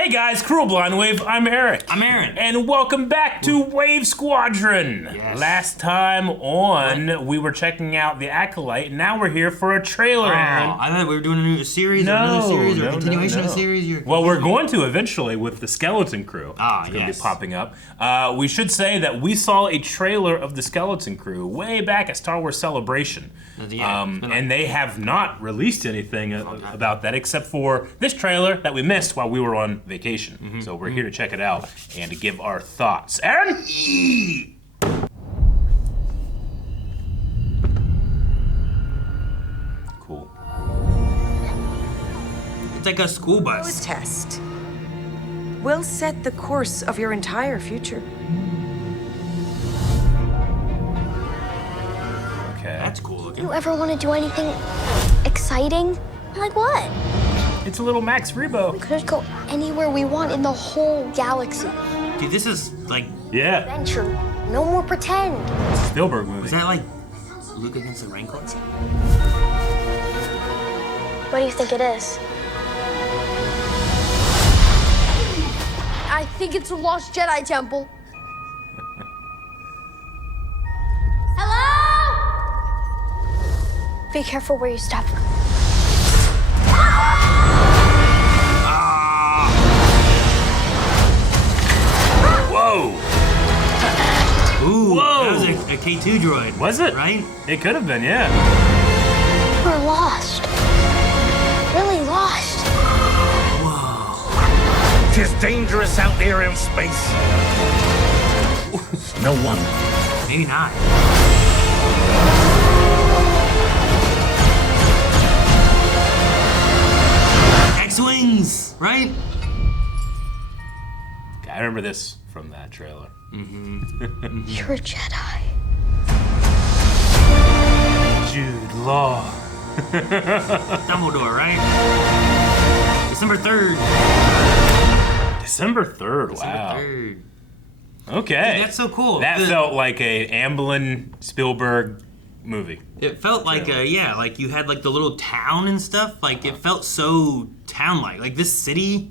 Hey guys, Cruel Blind Wave, I'm Eric. I'm Aaron. And welcome back to Wave Squadron. Yes. Last time on, we were checking out The Acolyte, and now we're here for a trailer, Aaron. I thought we were doing a new series or another series or a continuation of a series. Well, we're going to eventually with the Skeleton Crew. Ah, it's going to be popping up. We should say that we saw a trailer of the Skeleton Crew way back at Star Wars Celebration. And they have not released anything about that except for this trailer that we missed while we were on vacation. So we're here to check it out and to give our thoughts. Aaron? Cool. It's like a school bus. This test will set the course of your entire future. Okay. That's cool looking. You ever want to do anything exciting? Like what? It's a little Max Rebo. We could just go anywhere we want in the whole galaxy. Dude, this is like... Yeah. Adventure. No more pretend. Spielberg movie. Is that like Luke against the Rain Clouds? What do you think it is? I think it's a lost Jedi temple. Hello? Be careful where you step. Whoa! Ooh, Whoa. that was a K2 droid. Was it? Right? It could have been, yeah. We're lost. Really lost. Whoa. Tis dangerous out there in space. No wonder. Maybe not. X-Wings, right? I remember this from that trailer. You're a Jedi. Jude Law. Dumbledore, right? December 3rd. December 3rd, wow. December 3rd. Okay. Dude, that's so cool. That felt like a Amblin Spielberg movie. It felt like like you had like the little town and stuff. Like it felt so town-like. Like this city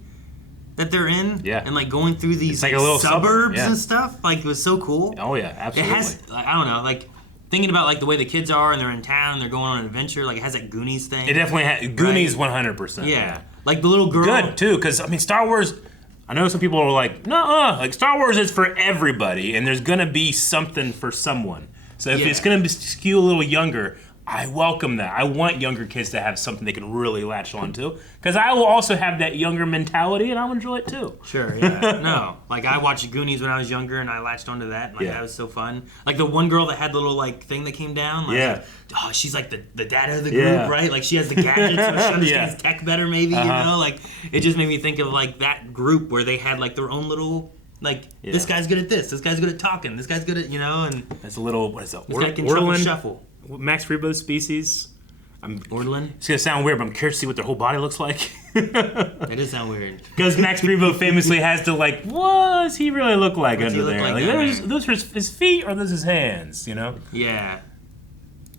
that they're in. Yeah. And like going through these It's like a little suburbs yeah. and stuff. Like it was so cool. Oh yeah, absolutely. It has, like, I don't know, like thinking about like the way the kids are and they're in town and they're going on an adventure. Like it has that Goonies thing. It definitely had Goonies 100%. Yeah. Like the little girl. Good too, because I mean Star Wars. I know some people are like, no, like Star Wars is for everybody, and there's gonna be something for someone. So if it's gonna skew a little younger, I welcome that. I want younger kids to have something they can really latch on to, because I will also have that younger mentality, and I'll enjoy it too. Sure, yeah. No, like I watched Goonies when I was younger, and I latched onto that, and like that was so fun. Like the one girl that had the little like thing that came down. Like, Yeah. oh, she's like the dad of the group, right? Like she has the gadgets, so she understands tech better, maybe. You know, like it just made me think of like that group where they had like their own little. Like this guy's good at this guy's good at talking, this guy's good at and That's a little, what is it? this guy can shuffle. Max Rebo's species. Orlin? It's gonna sound weird, but I'm curious to see what their whole body looks like. That does sound weird. Because Max Rebo famously has to like, what does he really look like What's he under look there? like Like, down there? those are his feet or those his hands, you know? Yeah.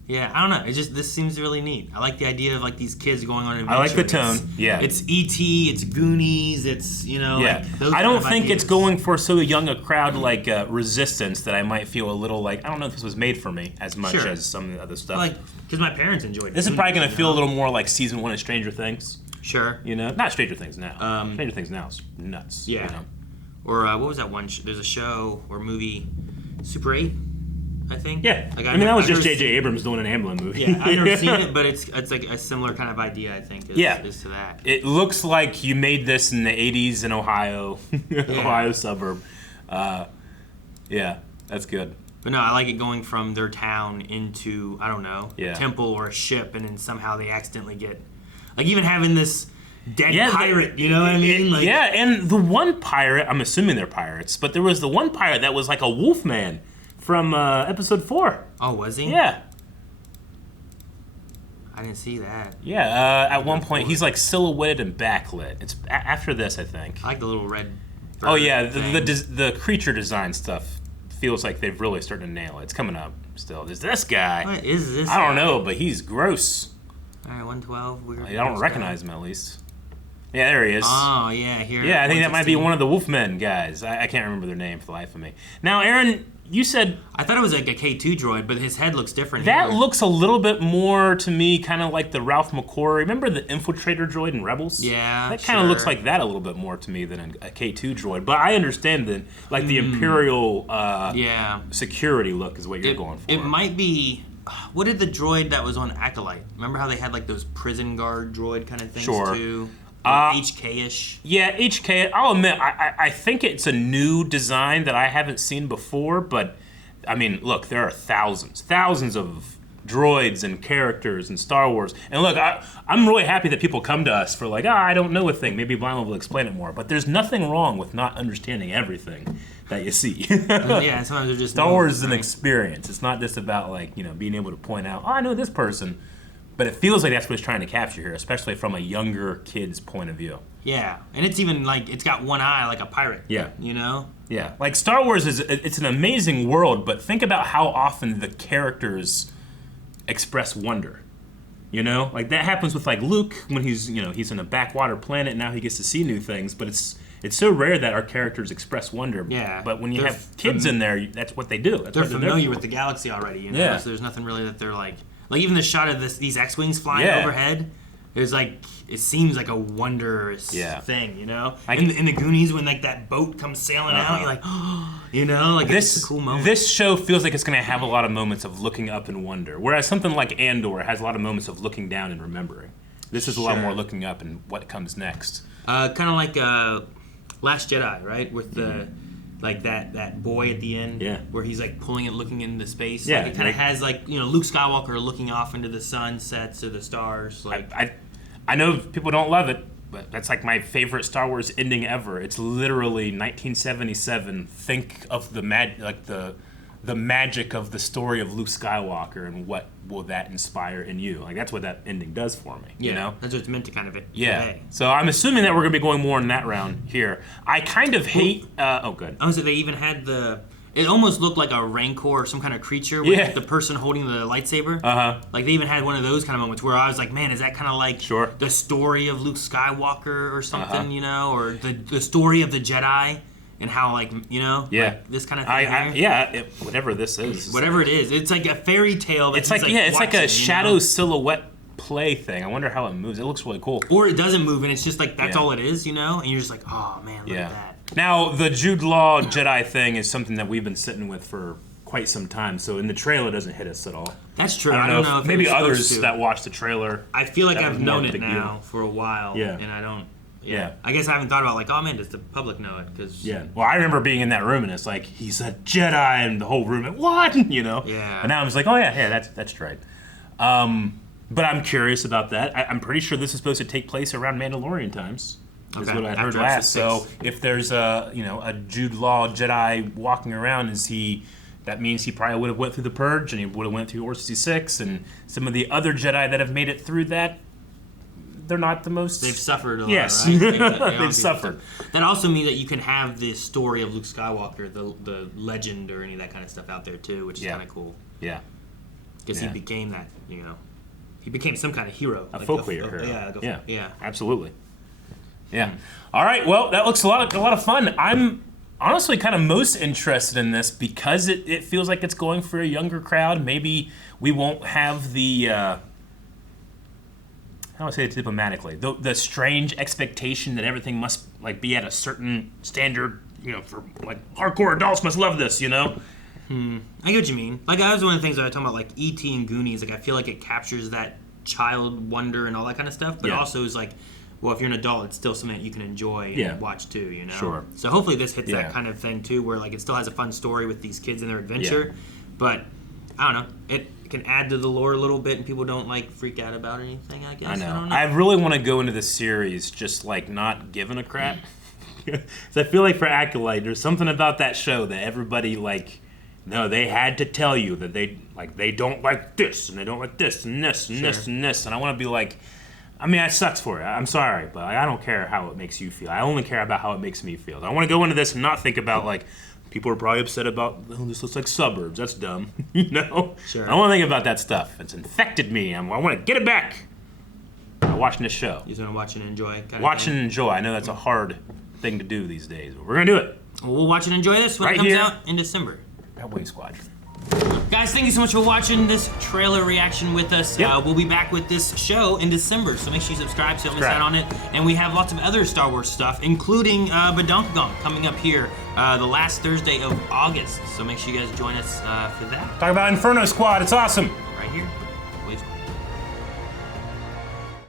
Yeah, I don't know. This seems really neat. I like the idea of like these kids going on adventures. I like the tone. Yeah. It's E.T., it's Goonies, it's, Yeah. like those I don't kind of think ideas. it's going for so young a crowd like Resistance that I might feel a little like, I don't know if this was made for me as much as some of the other stuff. Like, because my parents enjoyed this is Goonies, probably going to you feel a know? little more like season 1 of Stranger Things. Sure. You know? Not Stranger Things now. Stranger Things now is nuts. Yeah. You know? Or what was that one? There's a show or movie, Super 8, I think. Yeah. Like, I mean, that was I've just never J.J. Abrams doing an Amblin movie. Yeah, I've never seen it, but it's like a similar kind of idea, I think, is to that. It looks like you made this in the 80s in Ohio, Ohio suburb. Yeah, that's good. But no, I like it going from their town into, I don't know, a temple or a ship, and then somehow they accidentally get, like even having this dead pirate, you know what I mean? Like, yeah, and the one pirate, I'm assuming they're pirates, but there was the one pirate that was like a wolf man from episode 4. Oh, was he? Yeah. I didn't see that. Yeah, at one point he's like silhouetted and backlit. It's after this, I think. I like the little red bird Oh yeah, thing. the creature design stuff feels like they've really started to nail it. It's coming up still. There's this guy. What is this? I don't guy? know, but he's gross. All right, 112. Weird. I don't recognize him at least. Yeah, there he is. Oh, yeah, here. Yeah, I think that might be one of the Wolfmen guys. I can't remember their name for the life of me. Now, Aaron, you said... I thought it was like a K2 droid, but his head looks different. That here. looks a little bit more, to me, kind of like the Ralph McQuarrie. Remember the Infiltrator droid in Rebels? Yeah, That kind of looks like that a little bit more to me than a K2 droid. But I understand that, like, the Imperial security look is what you're going for. It might be... What did the droid that was on Acolyte? Remember how they had, like, those prison guard droid kind of things, too? HK-ish. Yeah, HK. I'll admit, I think it's a new design that I haven't seen before, but, I mean, look, there are thousands of droids and characters in Star Wars. And look, I'm really happy that people come to us for like, I don't know a thing. Maybe Vinyl will explain it more. But there's nothing wrong with not understanding everything that you see. Yeah, sometimes they're just... Star Wars is an experience. It's not just about, like, being able to point out, I know this person. But it feels like that's what it's trying to capture here, especially from a younger kid's point of view. Yeah, and it's even like, it's got one eye like a pirate. Yeah. Yeah, like Star Wars it's an amazing world, but think about how often the characters express wonder. Like that happens with like Luke when he's in a backwater planet and now he gets to see new things, but it's so rare that our characters express wonder. Yeah. But when you have kids in there, that's what they do. They're familiar with the galaxy already, Yeah. So there's nothing really that they're like even the shot of these X-wings flying overhead. It seems like a wondrous thing, in the Goonies when like that boat comes sailing out, you're like, it's a cool moment. This show feels like it's going to have a lot of moments of looking up and wonder, whereas something like Andor has a lot of moments of looking down and remembering. This is a lot more looking up and what comes next. Kind of like Last Jedi, right? With the like that boy at the end, where he's like pulling it, looking into space. Yeah, like, it kind of has like Luke Skywalker looking off into the sunsets or the stars. Like I know people don't love it, but that's like my favorite Star Wars ending ever. It's literally 1977. Think of the magic of the story of Luke Skywalker and what will that inspire in you. Like that's what that ending does for me. That's what it's meant to kind of convey. Yeah. So I'm assuming that we're gonna be going more in that round here. I kind of hate. Good. Honestly, they even had it almost looked like a Rancor or some kind of creature with the person holding the lightsaber. Like they even had one of those kind of moments where I was like, man, is that kind of like the story of Luke Skywalker or something, or the story of the Jedi and how like, like this kind of thing. Whatever this is. Whatever it is. It's like a fairy tale. It's like it's like a shadow silhouette play thing. I wonder how it moves. It looks really cool. Or it doesn't move and it's just like, that's all it is, and you're just like, oh man, look at that. Now, the Jude Law Jedi thing is something that we've been sitting with for quite some time, so in the trailer it doesn't hit us at all. That's true. I don't know if maybe others that watch the trailer. I feel like I've known it now for a while, and I don't. Yeah. I guess I haven't thought about like, oh man, does the public know it? Cause well, I remember being in that room and it's like he's a Jedi, and the whole room, what? Yeah. And now I'm just like, oh yeah, that's right. But I'm curious about that. I'm pretty sure this is supposed to take place around Mandalorian times. Is what I heard last. So if there's a Jude Law Jedi walking around, that means he probably would have went through the Purge and he would have went through Order 66, and some of the other Jedi that have made it through that, they're not the most. They've suffered a lot. Yes, right? they've suffered. That also means that you can have the story of Luke Skywalker, the legend, or any of that kind of stuff out there too, which is kind of cool. Yeah, because he became that. He became some kind of hero, a folklore hero. Yeah, absolutely. Yeah. All right. Well, that looks a lot of fun. I'm honestly kind of most interested in this because it feels like it's going for a younger crowd. Maybe we won't have the how do I say it diplomatically? The strange expectation that everything must like be at a certain standard. For like hardcore adults must love this. I get what you mean. Like that was one of the things that I was talking about, like E.T. and Goonies. Like I feel like it captures that child wonder and all that kind of stuff, but also is like, well, if you're an adult, it's still something that you can enjoy and watch too, Sure. So hopefully this hits that kind of thing too, where like it still has a fun story with these kids and their adventure, but I don't know, it can add to the lore a little bit and people don't like freak out about anything, I guess. I know. don't know. I really want to go into the series just like not giving a crap. So I feel like for Acolyte, there's something about that show that everybody like, no, they had to tell you that they don't like this and they don't like this and this and this and this, and I want to be like, I mean, that sucks for you. I'm sorry, but I don't care how it makes you feel. I only care about how it makes me feel. I want to go into this and not think about, like, people are probably upset about, oh, this looks like suburbs. That's dumb. Sure. I don't want to think about that stuff. It's infected me. I want to get it back. I watching this show. You just want to watch and enjoy. Watch and enjoy. I know that's a hard thing to do these days, but we're gonna do it. Well, we'll watch and enjoy this when Right it comes here. out in December. That way, Squadron. Guys, thank you so much for watching this trailer reaction with us. Yep. We'll be back with this show in December, so make sure you subscribe so you don't miss out on it. And we have lots of other Star Wars stuff, including Badonkagong coming up here the last Thursday of August. So make sure you guys join us for that Talk about Inferno Squad. It's awesome. right here.